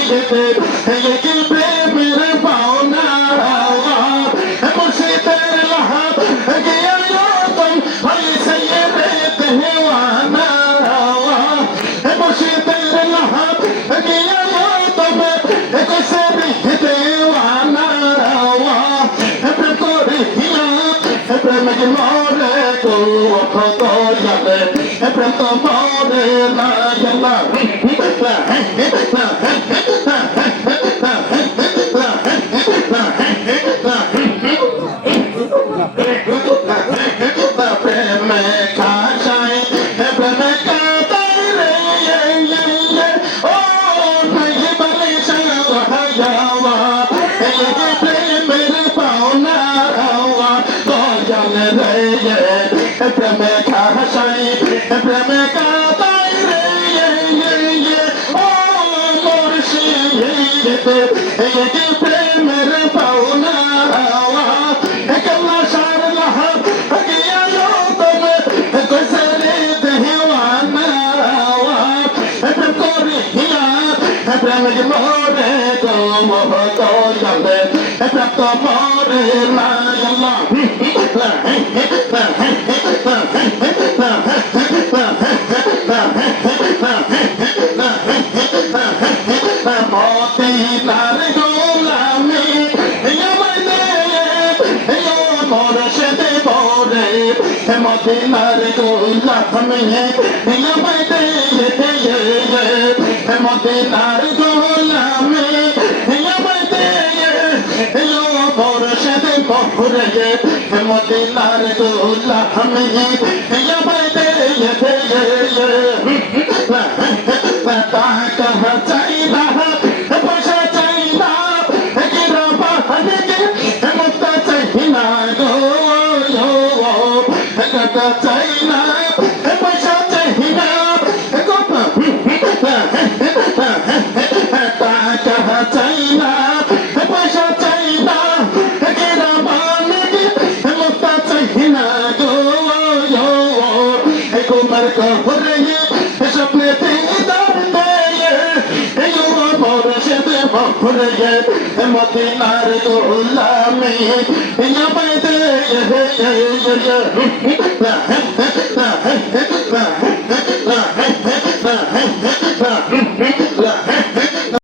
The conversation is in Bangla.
শীতে কি প্রেমের পাওনা এমন শীতের লাহাব গিয়ে রতন ভাই সাইয়ে রেতে হেওয়ানা এমন শীতের লাহাব গিয়ে রতন একুশে বিহিতে ওয়ানা এপ্রেম করে হিলাম এপ্রেম কি মরে তো অক্ষত জানে এপ্রেম তো মরে না জানা Hey, hey, hey, hey, কবি প্রেমের মোহরে তো মোহ তো চলে মতে তার গোলামে দিলমতে এলো বর্ষদ পহুরগে মতে তার গোলামে দিলমতে তা কহ চাই রাহা পয়সা চাই না কি রাবা হনে মুক্ত চাই না গো চাই কুমার কহরে স্বপ্নে দিদার দেয় মরে মদিনার গোলামি ইয়ামাইতে